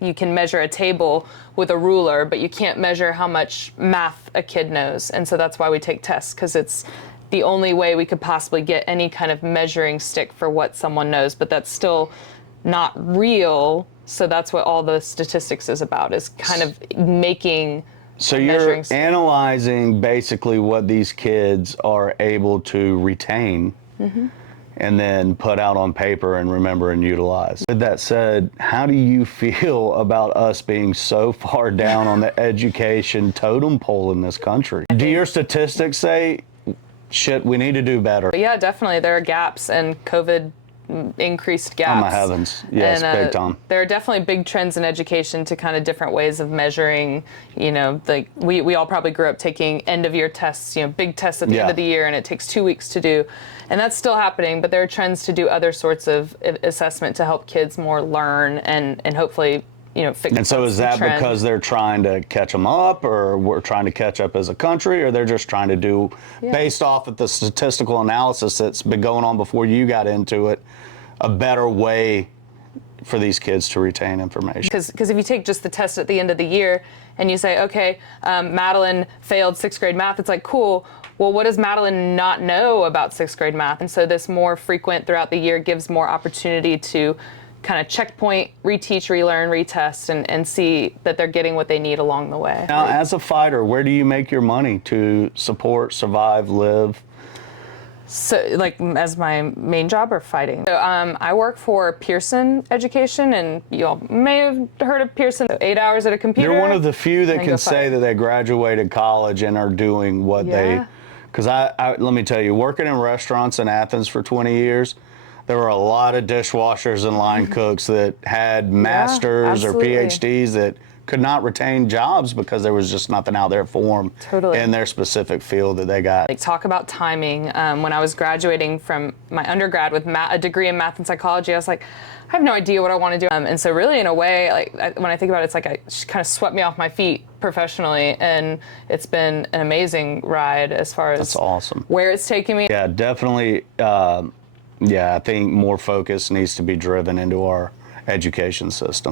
you can measure a table with a ruler, but you can't measure how much math a kid knows. And so that's why we take tests, because it's the only way we could possibly get any kind of measuring stick for what someone knows, but that's still not real. So that's what all the statistics is about, is kind of making. So you're analyzing basically what these kids are able to retain and then put out on paper and remember and utilize. With that said, how do you feel about us being so far down on the education totem pole in this country? Do your statistics say, shit, we need to do better? Yeah, definitely. There are gaps, and COVID increased gaps. Oh my heavens, yes, and, big time. There are definitely big trends in education to kind of different ways of measuring, you know, like we all probably grew up taking end of year tests, you know, big tests at the end of the year, and it takes 2 weeks to do. And that's still happening, but there are trends to do other sorts of assessment to help kids more learn and hopefully, you know, fix. And so is that because they're trying to catch them up, or we're trying to catch up as a country, or they're just trying to do, based off of the statistical analysis that's been going on before you got into it, a better way for these kids to retain information? Because if you take just the test at the end of the year and you say, okay, Madeline failed 6th grade math, it's like, cool. Well, what does Madeline not know about 6th grade math? And so this more frequent throughout the year gives more opportunity to kind of checkpoint, reteach, relearn, retest, and see that they're getting what they need along the way. Now, as a fighter, where do you make your money to support, survive, live? So, like, as my main job, or fighting? So, I work for Pearson Education, and you all may have heard of Pearson. So 8 hours at a computer. You're one of the few that can say that they graduated college and are doing what they. Because let me tell you, working in restaurants in Athens for 20 years, there were a lot of dishwashers and line cooks that had masters or PhDs that could not retain jobs because there was just nothing out there for them in their specific field that they got. Like, talk about timing. When I was graduating from my undergrad with a degree in math and psychology, I was like, I have no idea what I want to do. And so really, in a way, like when I think about it, it's like she kind of swept me off my feet professionally, and it's been an amazing ride as far as where it's taken me. Yeah, definitely. I think more focus needs to be driven into our education system.